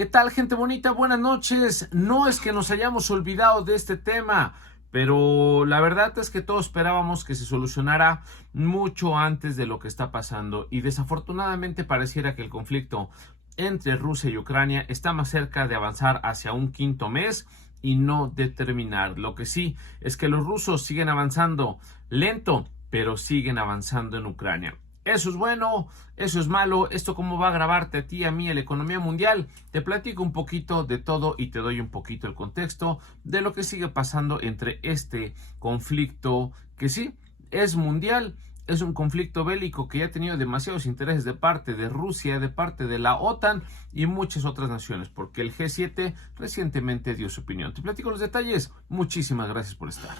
¿Qué tal, gente bonita? Buenas noches. No es que nos hayamos olvidado de este tema, pero la verdad es que todos esperábamos que se solucionara mucho antes de lo que está pasando y desafortunadamente pareciera que el conflicto entre Rusia y Ucrania está más cerca de avanzar hacia un quinto mes y no de terminar. Lo que sí es que los rusos siguen avanzando lento, pero siguen avanzando en Ucrania. Eso es bueno, eso es malo, esto cómo va a agravarte a ti y a mí, a la economía mundial. Te platico un poquito de todo y te doy un poquito el contexto de lo que sigue pasando entre este conflicto que sí es mundial. Es un conflicto bélico que ya ha tenido demasiados intereses de parte de Rusia, de parte de la OTAN y muchas otras naciones, porque el G7 recientemente dio su opinión. Te platico los detalles. Muchísimas gracias por estar.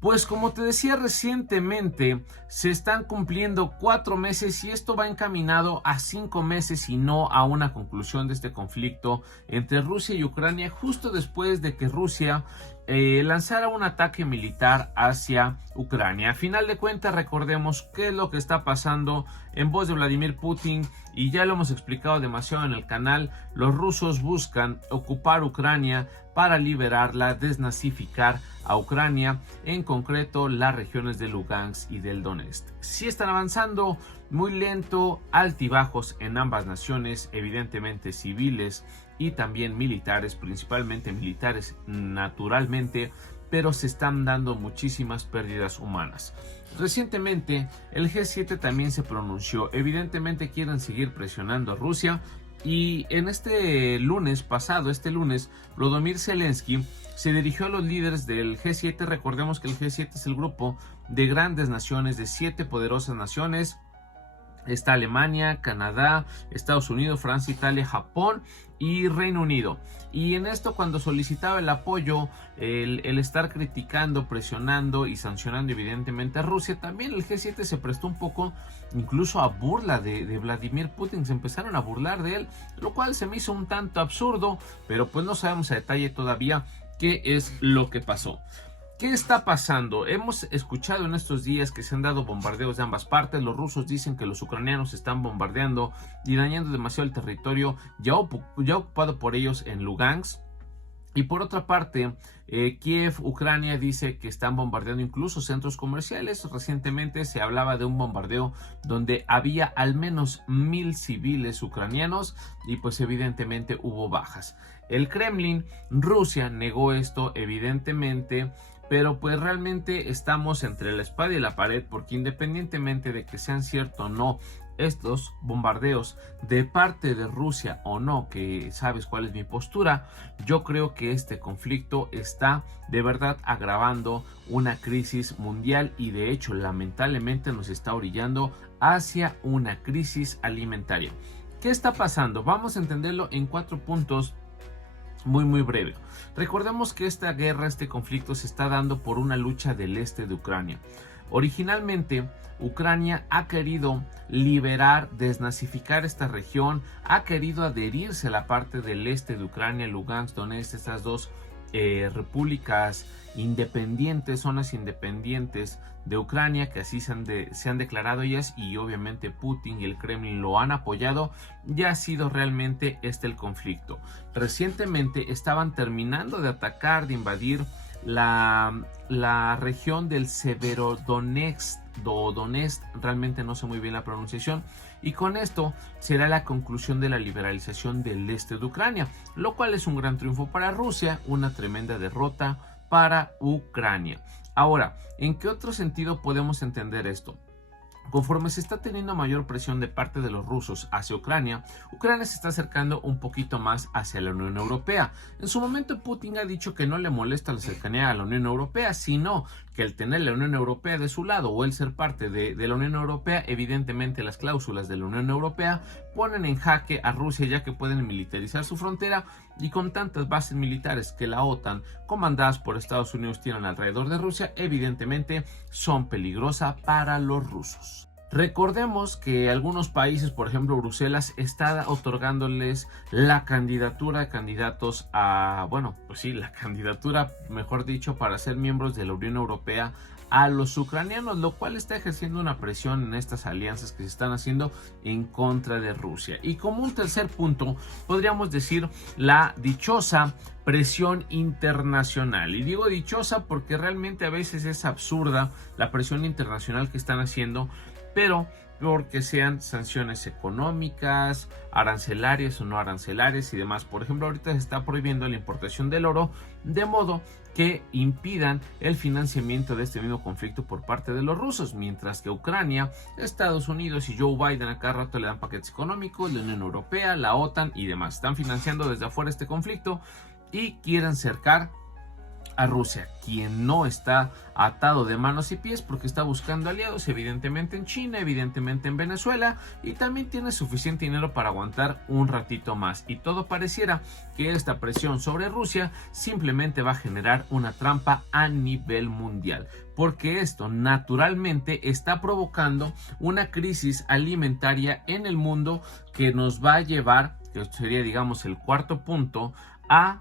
Pues como te decía recientemente, se están cumpliendo 4 meses y esto va encaminado a 5 meses y no a una conclusión de este conflicto entre Rusia y Ucrania, justo después de que Rusia lanzara un ataque militar hacia Ucrania. A final de cuentas, recordemos qué es lo que está pasando en voz de Vladimir Putin y ya lo hemos explicado demasiado en el canal. Los rusos buscan ocupar Ucrania para liberarla, desnazificar a Ucrania, en concreto las regiones de Lugansk y del Donetsk. Sí están avanzando muy lento, altibajos en ambas naciones, evidentemente civiles y también militares, principalmente militares naturalmente, pero se están dando muchísimas pérdidas humanas. Recientemente el G7 también se pronunció, evidentemente quieren seguir presionando a Rusia. Y en este lunes, Volodymyr Zelensky se dirigió a los líderes del G7. Recordemos que el G7 es el grupo de grandes naciones, de 7 poderosas naciones. Está Alemania, Canadá, Estados Unidos, Francia, Italia, Japón y Reino Unido. Y en esto, cuando solicitaba el apoyo, el estar criticando, presionando y sancionando evidentemente a Rusia, también el G7 se prestó un poco incluso a burla de Vladimir Putin. Se empezaron a burlar de él, lo cual se me hizo un tanto absurdo, pero pues no sabemos a detalle todavía qué es lo que pasó. ¿Qué está pasando? Hemos escuchado en estos días que se han dado bombardeos de ambas partes. Los rusos dicen que los ucranianos están bombardeando y dañando demasiado el territorio ya ocupado por ellos en Lugansk. Y por otra parte, Kiev, Ucrania, dice que están bombardeando incluso centros comerciales. Recientemente se hablaba de un bombardeo donde había al menos 1000 civiles ucranianos y pues evidentemente hubo bajas. El Kremlin, Rusia, negó esto evidentemente, pero pues realmente estamos entre la espada y la pared, porque independientemente de que sean ciertos o no estos bombardeos de parte de Rusia o no, que sabes cuál es mi postura, yo creo que este conflicto está de verdad agravando una crisis mundial y de hecho lamentablemente nos está orillando hacia una crisis alimentaria. ¿Qué está pasando? Vamos a entenderlo en 4 puntos muy breve. Recordemos que esta guerra, este conflicto se está dando por una lucha del este de Ucrania. Originalmente, Ucrania ha querido liberar, desnazificar esta región, ha querido adherirse a la parte del este de Ucrania, Lugansk, Donetsk, estas dos repúblicas independientes, zonas independientes de Ucrania, que así se han declarado ellas, y obviamente Putin y el Kremlin lo han apoyado. Ya ha sido realmente el conflicto. Recientemente estaban terminando de atacar, de invadir la región del Severodonetsk, realmente no sé muy bien la pronunciación, y con esto será la conclusión de la liberalización del este de Ucrania, lo cual es un gran triunfo para Rusia, una tremenda derrota para Ucrania. Ahora, ¿en qué otro sentido podemos entender esto? Conforme se está teniendo mayor presión de parte de los rusos hacia Ucrania, Ucrania se está acercando un poquito más hacia la Unión Europea. En su momento Putin ha dicho que no le molesta la cercanía a la Unión Europea, sino que el tener la Unión Europea de su lado o el ser parte de la Unión Europea, evidentemente las cláusulas de la Unión Europea ponen en jaque a Rusia, ya que pueden militarizar su frontera, y con tantas bases militares que la OTAN, comandadas por Estados Unidos, tienen alrededor de Rusia, evidentemente son peligrosas para los rusos. Recordemos que algunos países, por ejemplo Bruselas, está otorgándoles la candidatura de candidatos a, bueno, pues sí, la candidatura, mejor dicho, para ser miembros de la Unión Europea a los ucranianos, lo cual está ejerciendo una presión en estas alianzas que se están haciendo en contra de Rusia. Y como un tercer punto, podríamos decir la dichosa presión internacional. Y digo dichosa porque realmente a veces es absurda la presión internacional que están haciendo, pero porque sean sanciones económicas, arancelarias o no arancelarias y demás. Por ejemplo, ahorita se está prohibiendo la importación del oro, de modo que impidan el financiamiento de este mismo conflicto por parte de los rusos, mientras que Ucrania, Estados Unidos y Joe Biden a cada rato le dan paquetes económicos, la Unión Europea, la OTAN y demás. Están financiando desde afuera este conflicto y quieren cercar a Rusia, quien no está atado de manos y pies porque está buscando aliados evidentemente en China, evidentemente en Venezuela, y también tiene suficiente dinero para aguantar un ratito más. Y todo pareciera que esta presión sobre Rusia simplemente va a generar una trampa a nivel mundial, porque esto naturalmente está provocando una crisis alimentaria en el mundo que nos va a llevar, que sería digamos el cuarto punto, a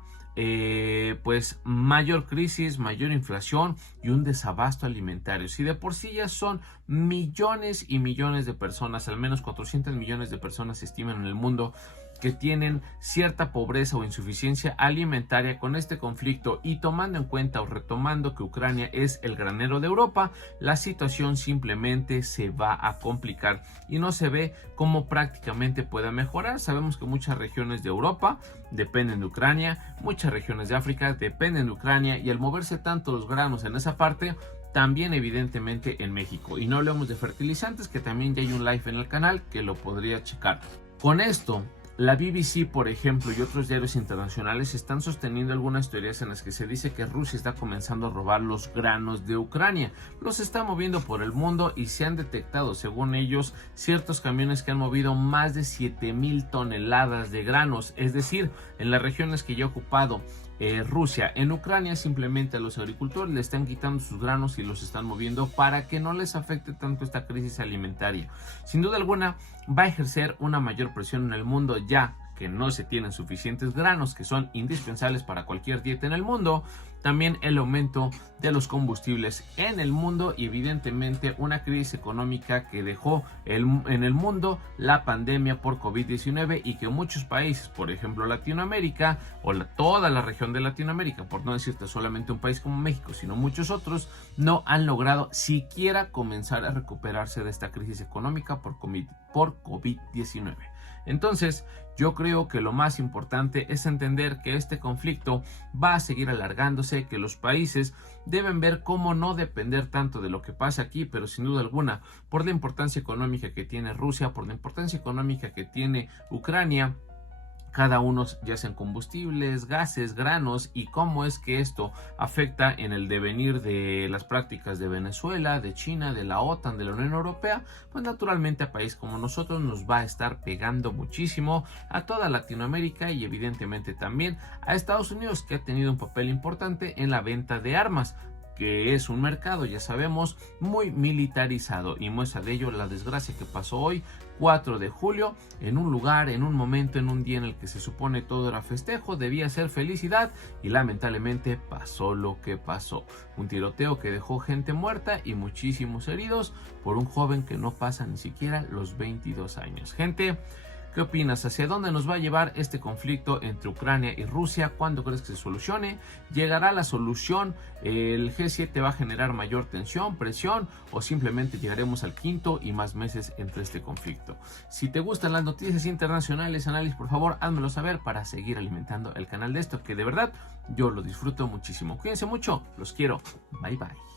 pues mayor crisis, mayor inflación y un desabasto alimentario. Si de por sí ya son millones y millones de personas, al menos 400 millones de personas se estiman en el mundo que tienen cierta pobreza o insuficiencia alimentaria, con este conflicto y tomando en cuenta o retomando que Ucrania es el granero de Europa, la situación simplemente se va a complicar y no se ve cómo prácticamente pueda mejorar. Sabemos que muchas regiones de Europa dependen de Ucrania, muchas regiones de África dependen de Ucrania, y al moverse tanto los granos en esa parte, también evidentemente en México. Y no hablemos de fertilizantes, que también ya hay un live en el canal que lo podría checar. Con esto, la BBC, por ejemplo, y otros diarios internacionales están sosteniendo algunas teorías en las que se dice que Rusia está comenzando a robar los granos de Ucrania. Los está moviendo por el mundo y se han detectado, según ellos, ciertos camiones que han movido más de 7,000 toneladas de granos. Es decir, en las regiones que ya ha ocupado Rusia en Ucrania, simplemente a los agricultores le están quitando sus granos y los están moviendo para que no les afecte tanto esta crisis alimentaria. Sin duda alguna va a ejercer una mayor presión en el mundo, ya que no se tienen suficientes granos que son indispensables para cualquier dieta en el mundo. También el aumento de los combustibles en el mundo y evidentemente una crisis económica que dejó en el mundo la pandemia por COVID-19 y que muchos países, por ejemplo Latinoamérica o toda la región de Latinoamérica, por no decirte solamente un país como México, sino muchos otros, no han logrado siquiera comenzar a recuperarse de esta crisis económica por COVID-19. Entonces, yo creo que lo más importante es entender que este conflicto va a seguir alargándose, que los países deben ver cómo no depender tanto de lo que pasa aquí, pero sin duda alguna, por la importancia económica que tiene Rusia, por la importancia económica que tiene Ucrania, cada uno ya sean combustibles, gases, granos, y cómo es que esto afecta en el devenir de las prácticas de Venezuela, de China, de la OTAN, de la Unión Europea, pues naturalmente a países como nosotros nos va a estar pegando muchísimo, a toda Latinoamérica y evidentemente también a Estados Unidos, que ha tenido un papel importante en la venta de armas, que es un mercado, ya sabemos, muy militarizado, y muestra de ello la desgracia que pasó hoy, 4 de julio, en un lugar, en un momento, en un día en el que se supone todo era festejo, debía ser felicidad, y lamentablemente pasó lo que pasó. Un tiroteo que dejó gente muerta y muchísimos heridos por un joven que no pasa ni siquiera los 22 años. Gente, ¿qué opinas? ¿Hacia dónde nos va a llevar este conflicto entre Ucrania y Rusia? ¿Cuándo crees que se solucione? ¿Llegará la solución? ¿El G7 va a generar mayor tensión, presión? ¿O simplemente llegaremos al quinto y más meses entre este conflicto? Si te gustan las noticias internacionales, análisis, por favor, házmelo saber para seguir alimentando el canal de esto, que de verdad yo lo disfruto muchísimo. Cuídense mucho, los quiero. Bye bye.